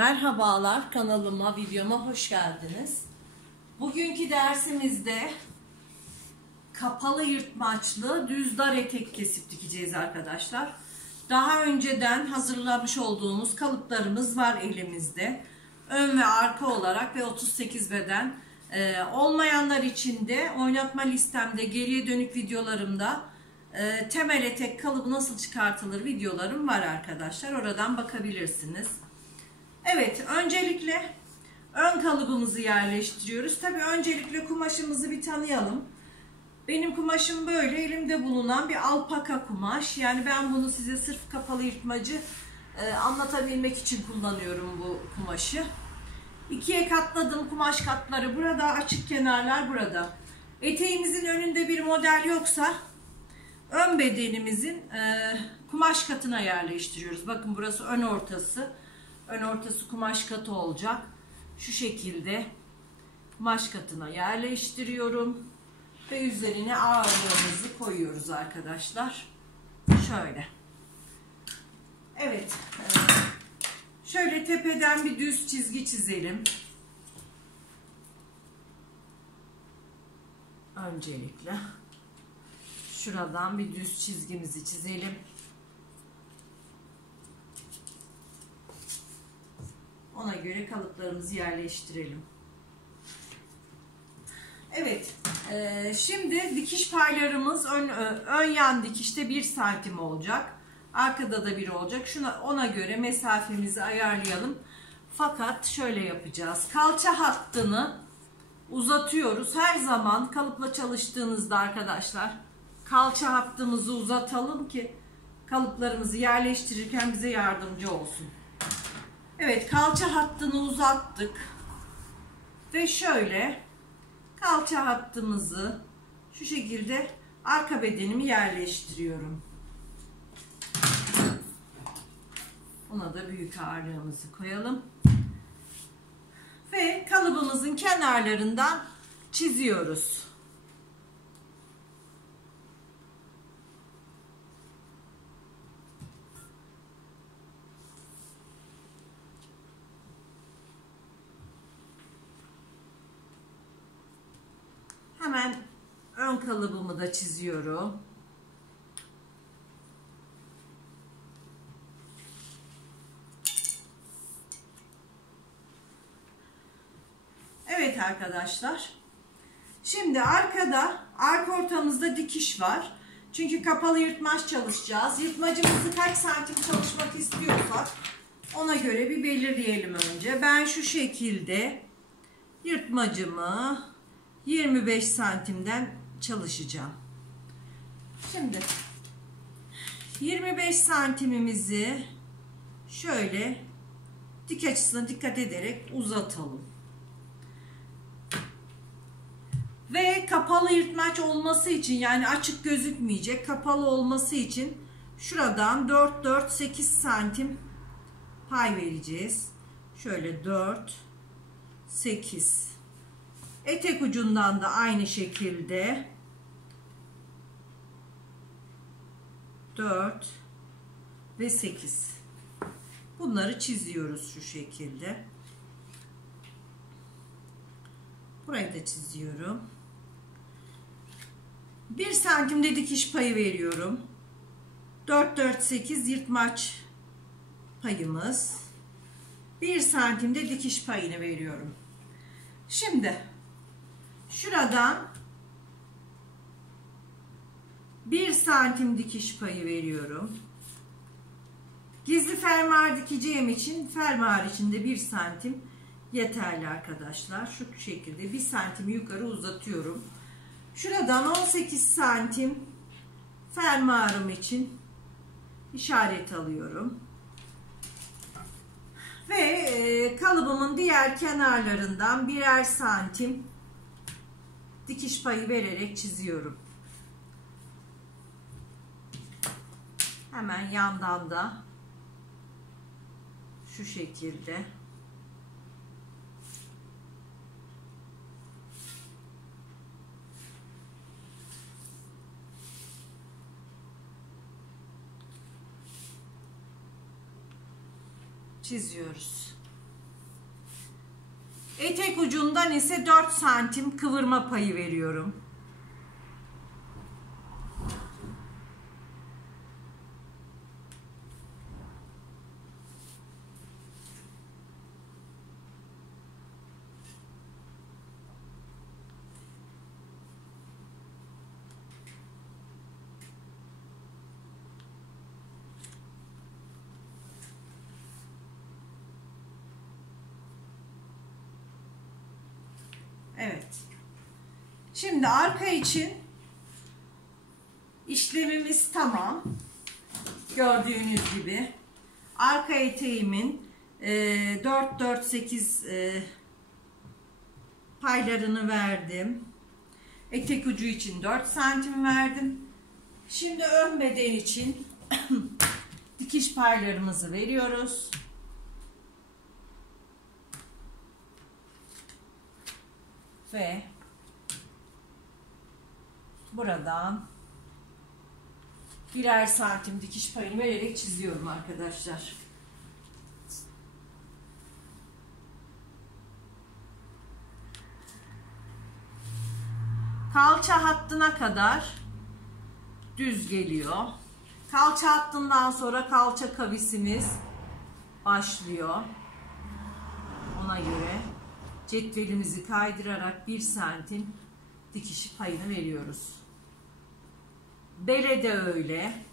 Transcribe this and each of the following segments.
Merhabalar, kanalıma, videoma hoş geldiniz. Bugünkü dersimizde kapalı yırtmaçlı düz dar etek kesip dikeceğiz arkadaşlar. Daha önceden hazırlamış olduğumuz kalıplarımız var elimizde. Ön ve arka olarak ve 38 beden. Olmayanlar için de oynatma listemde geriye dönük videolarımda temel etek kalıbı nasıl çıkartılır videolarım var arkadaşlar. Oradan bakabilirsiniz. Evet, öncelikle ön kalıbımızı yerleştiriyoruz. Tabii öncelikle kumaşımızı bir tanıyalım. Benim kumaşım böyle elimde bulunan bir alpaka kumaş. Yani ben bunu size sırf kapalı yırtmacı anlatabilmek için kullanıyorum bu kumaşı. İkiye katladım, kumaş katları burada, açık kenarlar burada. Eteğimizin önünde bir model yoksa ön bedenimizin kumaş katına yerleştiriyoruz. Bakın burası ön ortası. Ön ortası kumaş katı olacak. Şu şekilde kumaş katına yerleştiriyorum. Ve üzerine ağırlığımızı koyuyoruz arkadaşlar. Şöyle. Evet. Şöyle tepeden bir düz çizgi çizelim. Öncelikle. Şuradan bir düz çizgimizi çizelim. Ona göre kalıplarımızı yerleştirelim. Evet. Şimdi dikiş paylarımız ön yan dikişte 1 santim olacak. Arkada da 1 olacak. Ona göre mesafemizi ayarlayalım. Fakat şöyle yapacağız. Kalça hattını uzatıyoruz. Her zaman kalıpla çalıştığınızda arkadaşlar kalça hattımızı uzatalım ki kalıplarımızı yerleştirirken bize yardımcı olsun. Evet, kalça hattını uzattık. Ve şöyle kalça hattımızı şu şekilde arka bedenimi yerleştiriyorum. Ona da büyük ağırlığımızı koyalım. Ve kalıbımızın kenarlarından çiziyoruz. Hemen ön kalıbımı da çiziyorum. Evet arkadaşlar. Şimdi arka ortamızda dikiş var. Çünkü kapalı yırtmaç çalışacağız. Yırtmacımızı kaç santim çalışmak istiyorsak ona göre bir belirleyelim önce. Ben şu şekilde yırtmacımı 25 santimden çalışacağım. Şimdi 25 santimimizi şöyle dik açısına dikkat ederek uzatalım. Ve kapalı yırtmaç olması için, yani açık gözükmeyecek, kapalı olması için şuradan 4-8 santim pay vereceğiz. Şöyle 4-8. Etek ucundan da aynı şekilde 4 ve 8. Bunları çiziyoruz şu şekilde. Burayı da çiziyorum. 1 santimde dikiş payı veriyorum. 4-4-8 yırtmaç payımız. 1 santimde dikiş payını veriyorum. Şimdi şuradan 1 santim dikiş payı veriyorum. Gizli fermuar dikeceğim için fermuar içinde 1 santim yeterli arkadaşlar. Şu şekilde 1 santim yukarı uzatıyorum. Şuradan 18 santim fermuarım için işaret alıyorum. Ve kalıbımın diğer kenarlarından 1'er santim dikiş payı vererek çiziyorum. Hemen yandan da şu şekilde çiziyoruz. Etek ucundan ise 4 santim kıvırma payı veriyorum. Evet. Şimdi arka için işlemimiz tamam. Gördüğünüz gibi arka eteğimin 4-4-8 paylarını verdim. Etek ucu için 4 santim verdim. Şimdi ön beden için dikiş paylarımızı veriyoruz. Ve buradan birer santim dikiş payını vererek çiziyorum arkadaşlar. Kalça hattına kadar düz geliyor. Kalça hattından sonra kalça kavisimiz başlıyor. Ona göre cetvelimizi kaydırarak 1 santim dikiş payını veriyoruz. Bele de öyle.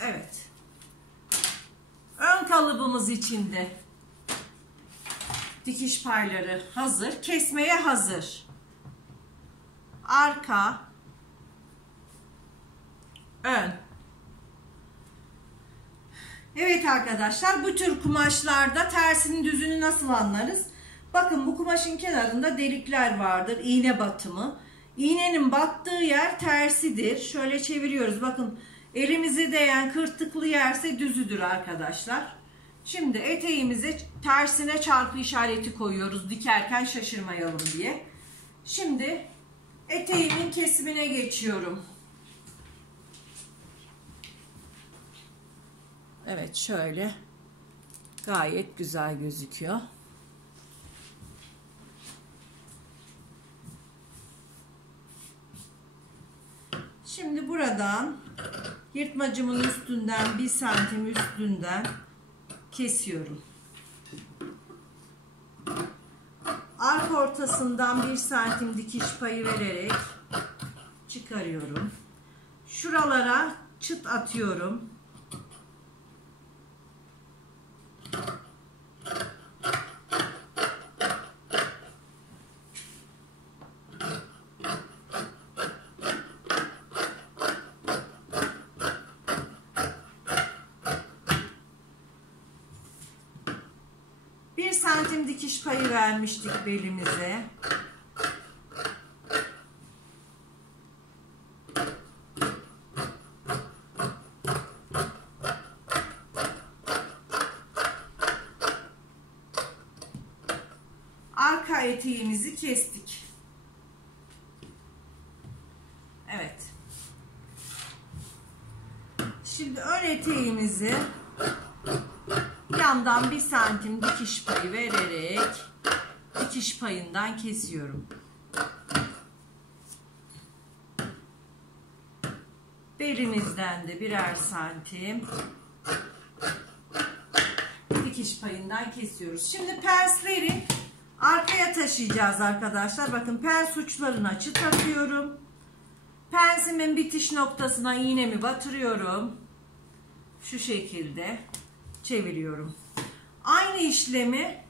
Evet. Ön kalıbımız için de dikiş payları hazır. Kesmeye hazır. Arka, ön. Evet arkadaşlar, bu tür kumaşlarda tersinin düzünü nasıl anlarız? Bakın, bu kumaşın kenarında delikler vardır. İğne batımı. İğnenin battığı yer tersidir. Şöyle çeviriyoruz. Bakın, elimize değen kırtıklı yerse düzüdür arkadaşlar. Şimdi eteğimize tersine çarpı işareti koyuyoruz dikerken şaşırmayalım diye. Şimdi eteğimin kesimine geçiyorum. Evet, şöyle gayet güzel gözüküyor. Şimdi buradan yırtmacımın üstünden 1 santim üstünden kesiyorum. Arka ortasından 1 santim dikiş payı vererek çıkarıyorum. Şuralara çıt atıyorum. Santim dikiş payı vermiştik belimize. Arka eteğimizi kestik. Evet. Şimdi ön eteğimizi yandan 1 santim dikiş payı vererek dikiş payından kesiyorum. Belimizden de birer santim dikiş payından kesiyoruz. Şimdi pensleri arkaya taşıyacağız arkadaşlar. Bakın, pens uçlarına çıt atıyorum. Pensimin bitiş noktasına iğnemi batırıyorum. Şu şekilde çeviriyorum. Aynı işlemi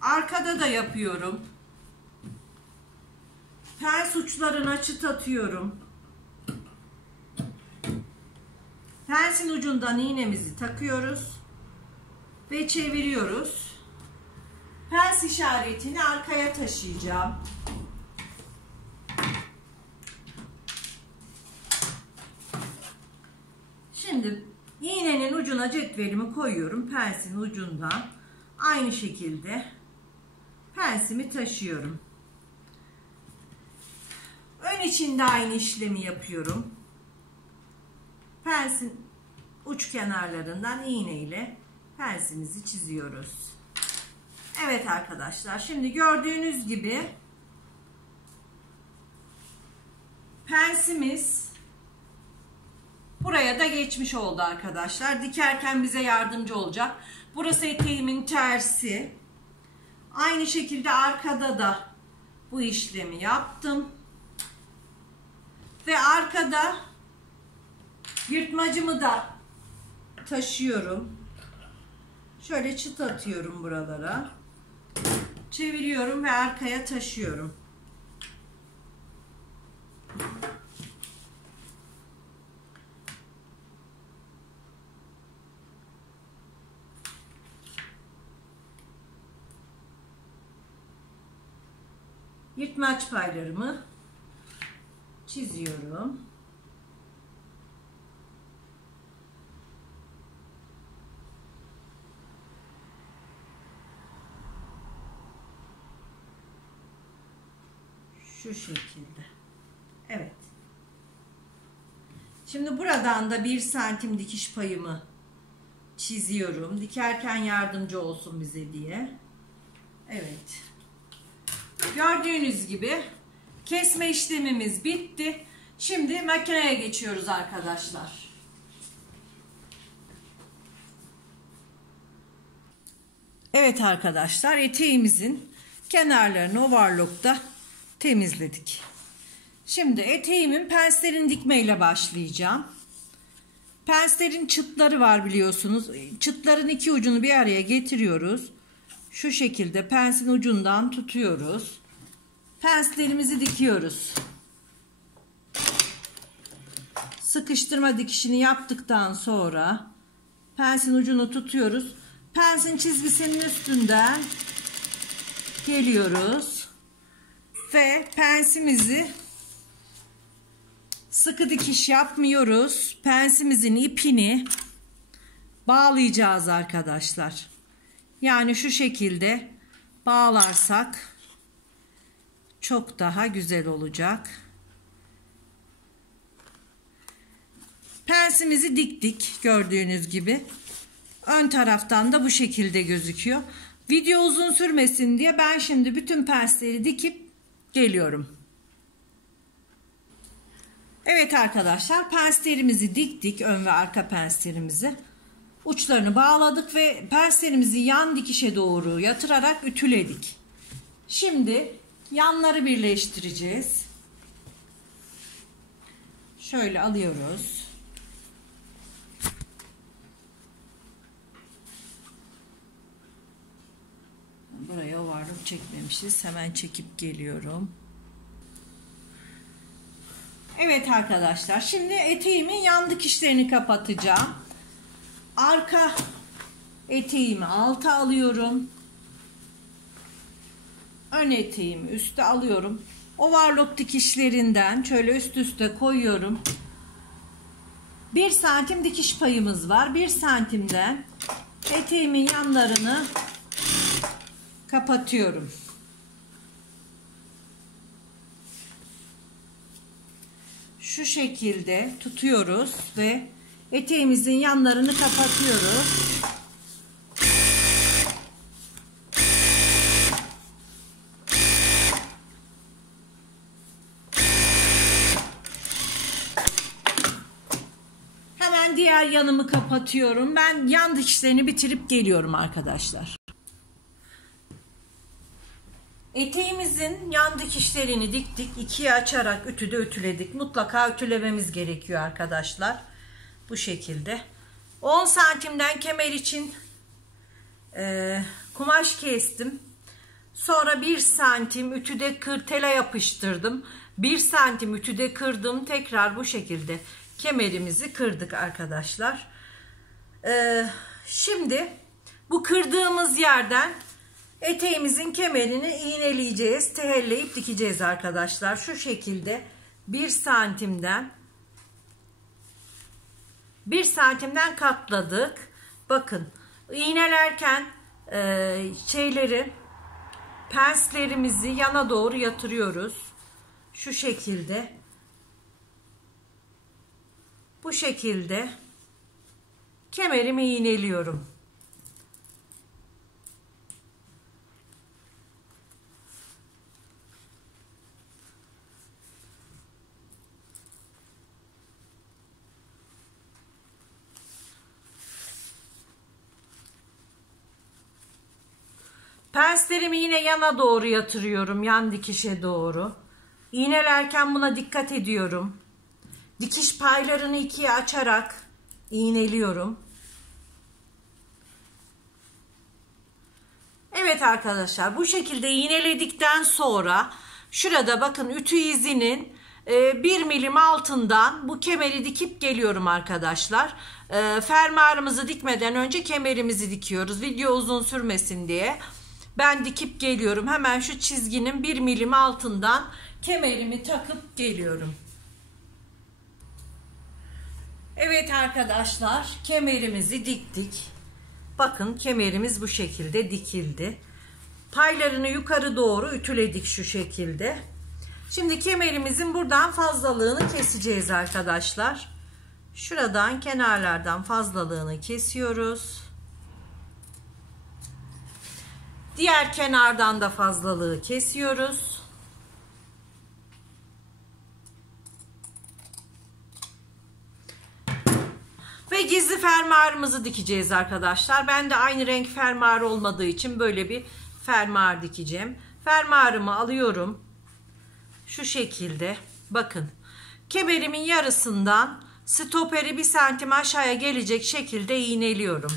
arkada da yapıyorum. Pens uçlarına çıt atıyorum. Pensin ucundan iğnemizi takıyoruz ve çeviriyoruz. Pens işaretini arkaya taşıyacağım. Şimdi İğnenin ucuna cetvelimi koyuyorum. Pensin ucundan aynı şekilde pensimi taşıyorum. Ön içinde aynı işlemi yapıyorum. Pensin uç kenarlarından iğne ile Pensimizi çiziyoruz. Evet arkadaşlar, şimdi gördüğünüz gibi pensimiz buraya da geçmiş oldu arkadaşlar. Dikerken bize yardımcı olacak. Burası eteğimin tersi. Aynı şekilde arkada da bu işlemi yaptım. Ve arkada yırtmacımı da taşıyorum. Şöyle çıt atıyorum buralara. Çeviriyorum ve arkaya taşıyorum. Yırtmaç paylarımı çiziyorum. Şu şekilde. Evet. Şimdi buradan da 1 santim dikiş payımı çiziyorum. Dikerken yardımcı olsun bize diye. Evet. Gördüğünüz gibi kesme işlemimiz bitti. Şimdi makineye geçiyoruz arkadaşlar. Evet arkadaşlar, eteğimizin kenarlarını overlock'ta temizledik. Şimdi eteğimin penslerini dikmeyle başlayacağım. Penslerin çıtları var biliyorsunuz. Çıtların iki ucunu bir araya getiriyoruz. Şu şekilde pensin ucundan tutuyoruz. Penslerimizi dikiyoruz. Sıkıştırma dikişini yaptıktan sonra pensin ucunu tutuyoruz. Pensin çizgisinin üstünden geliyoruz. Ve pensimizi sıkı dikiş yapmıyoruz. Pensimizin ipini bağlayacağız arkadaşlar. Yani şu şekilde bağlarsak çok daha güzel olacak. Pensimizi diktik gördüğünüz gibi. Ön taraftan da bu şekilde gözüküyor. Video uzun sürmesin diye ben şimdi bütün pensleri dikip geliyorum. Evet arkadaşlar, penslerimizi diktik, ön ve arka penslerimizi. Uçlarını bağladık ve penslerimizi yan dikişe doğru yatırarak ütüledik. Şimdi yanları birleştireceğiz. Şöyle alıyoruz. Buraya overlock çekmemişiz. Hemen çekip geliyorum. Evet arkadaşlar, şimdi eteğimin yan dikişlerini kapatacağım. Arka eteğimi alta alıyorum. Ön eteğimi üste alıyorum. Overlock dikişlerinden şöyle üst üste koyuyorum. 1 santim dikiş payımız var. 1 santimden eteğimin yanlarını kapatıyorum. Şu şekilde tutuyoruz ve eteğimizin yanlarını kapatıyoruz. Hemen diğer yanımı kapatıyorum. Ben yan dikişlerini bitirip geliyorum arkadaşlar. Eteğimizin yan dikişlerini diktik. İkiye açarak ütüde ütüledik. Mutlaka ütülememiz gerekiyor arkadaşlar. Bu şekilde. 10 santimden kemer için kumaş kestim. Sonra 1 santim ütüde tela yapıştırdım. 1 santim ütüde kırdım. Tekrar bu şekilde kemerimizi kırdık arkadaşlar. Şimdi bu kırdığımız yerden eteğimizin kemerini iğneleyeceğiz. Tehelleyip dikeceğiz arkadaşlar. Şu şekilde 1 santimden katladık. Bakın iğnelerken penslerimizi yana doğru yatırıyoruz. Şu şekilde. Bu şekilde kemerimi iğneliyorum. Penslerimi yine yana doğru yatırıyorum, yan dikişe doğru. İğnelerken buna dikkat ediyorum. Dikiş paylarını ikiye açarak iğneliyorum. Evet arkadaşlar, bu şekilde iğneledikten sonra şurada bakın ütü izinin 1 milim altından bu kemeri dikip geliyorum arkadaşlar. Fermuarımızı dikmeden önce kemerimizi dikiyoruz. Video uzun sürmesin diye ben dikip geliyorum. Hemen şu çizginin 1 milim altından kemerimi takıp geliyorum. Evet arkadaşlar, kemerimizi diktik. Bakın kemerimiz bu şekilde dikildi. Paylarını yukarı doğru ütüledik şu şekilde. Şimdi kemerimizin buradan fazlalığını keseceğiz arkadaşlar. Şuradan kenarlardan fazlalığını kesiyoruz. Diğer kenardan da fazlalığı kesiyoruz. Ve gizli fermuarımızı dikeceğiz arkadaşlar. Ben de aynı renk fermuar olmadığı için böyle bir fermuar dikeceğim. Fermuarımı alıyorum. Şu şekilde bakın. Kemerimin yarısından stoperi 1 santim aşağıya gelecek şekilde iğneliyorum.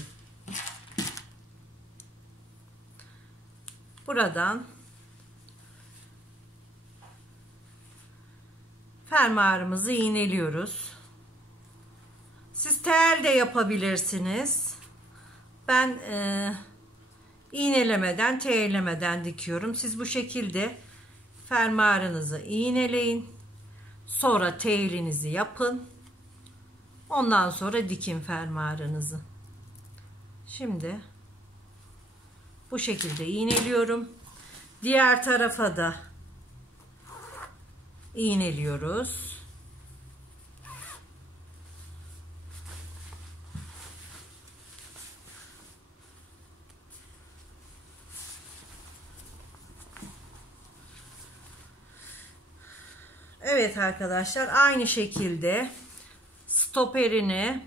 Buradan fermuarımızı iğneliyoruz. Siz tel de yapabilirsiniz. Ben iğnelemeden, teyellemeden dikiyorum. Siz bu şekilde fermuarınızı iğneleyin. Sonra teyelinizi yapın. Ondan sonra dikin fermuarınızı. Şimdi bu şekilde iğneliyorum. Diğer tarafa da iğneliyoruz. Evet arkadaşlar, aynı şekilde stoperini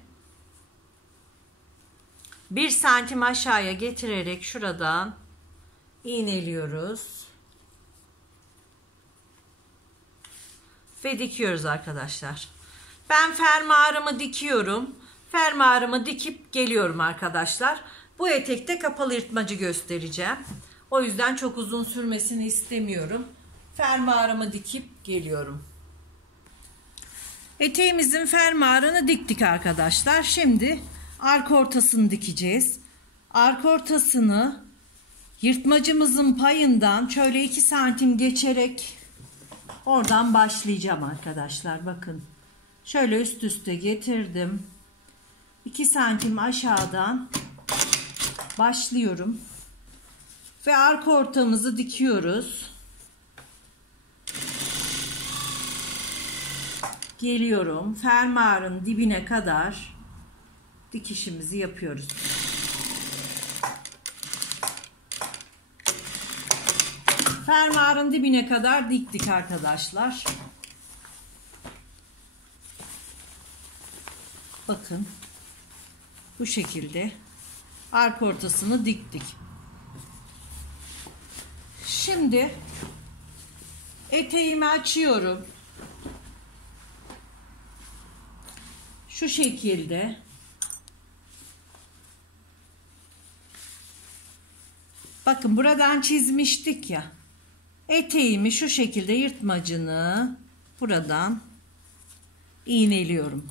1 santim aşağıya getirerek şuradan iğneliyoruz ve dikiyoruz arkadaşlar. Ben fermuarımı dikiyorum. Fermuarımı dikip geliyorum arkadaşlar. Bu etekte kapalı yırtmacı göstereceğim. O yüzden çok uzun sürmesini istemiyorum. Fermuarımı dikip geliyorum. Eteğimizin fermuarını diktik arkadaşlar. Şimdi arka ortasını dikeceğiz. Arka ortasını yırtmacımızın payından şöyle 2 santim geçerek oradan başlayacağım arkadaşlar. Bakın şöyle üst üste getirdim. 2 santim aşağıdan başlıyorum ve arka ortamızı dikiyoruz. Geliyorum, fermuarın dibine kadar dikişimizi yapıyoruz. Fermuarın dibine kadar diktik arkadaşlar. Bakın bu şekilde arka ortasını diktik. Şimdi eteğimi açıyorum. Şu şekilde bakın buradan çizmiştik ya, eteğimi şu şekilde yırtmacını buradan iğneliyorum.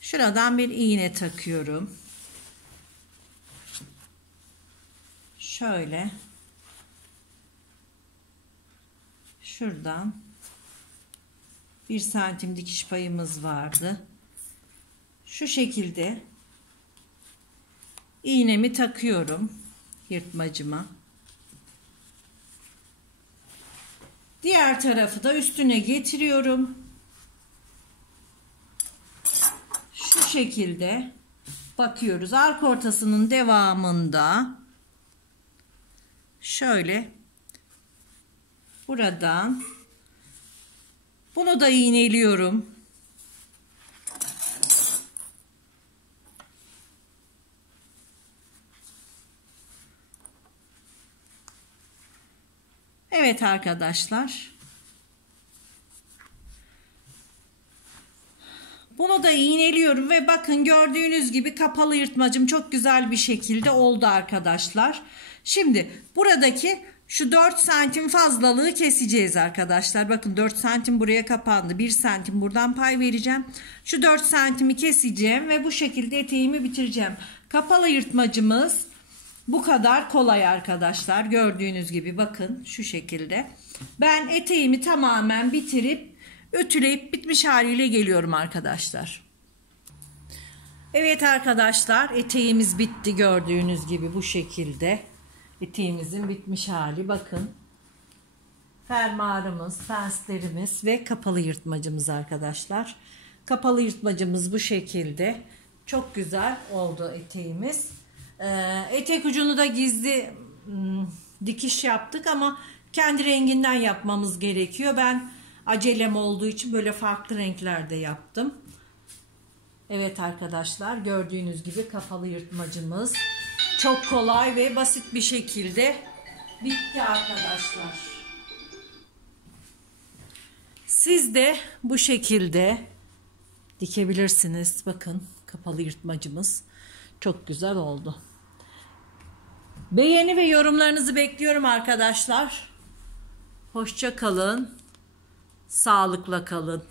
Şuradan bir iğne takıyorum. Şöyle şuradan 1 santim dikiş payımız vardı. Şu şekilde iğnemi takıyorum yırtmacıma. Diğer tarafı da üstüne getiriyorum. Şu şekilde bakıyoruz. Arka ortasının devamında şöyle buradan bunu da iğneliyorum. Evet arkadaşlar. Bunu da iğneliyorum ve bakın gördüğünüz gibi kapalı yırtmacım çok güzel bir şekilde oldu arkadaşlar. Şimdi buradaki şu 4 santim fazlalığı keseceğiz arkadaşlar. Bakın 4 santim buraya kapandı. 1 santim buradan pay vereceğim. Şu 4 santimi keseceğim ve bu şekilde eteğimi bitireceğim. Kapalı yırtmacımız bu kadar kolay arkadaşlar. Gördüğünüz gibi bakın şu şekilde. Ben eteğimi tamamen bitirip ütüleyip bitmiş haliyle geliyorum arkadaşlar. Evet arkadaşlar, eteğimiz bitti gördüğünüz gibi bu şekilde. Eteğimizin bitmiş hali bakın. Fermuarımız, penslerimiz ve kapalı yırtmacımız arkadaşlar. Kapalı yırtmacımız bu şekilde. Çok güzel oldu eteğimiz. Etek ucunu da gizli dikiş yaptık ama kendi renginden yapmamız gerekiyor. Ben acelem olduğu için böyle farklı renklerde yaptım. Evet arkadaşlar, gördüğünüz gibi kapalı yırtmacımız çok kolay ve basit bir şekilde bitti arkadaşlar. Siz de bu şekilde dikebilirsiniz. Bakın kapalı yırtmacımız çok güzel oldu. Beğeni ve yorumlarınızı bekliyorum arkadaşlar. Hoşça kalın. Sağlıkla kalın.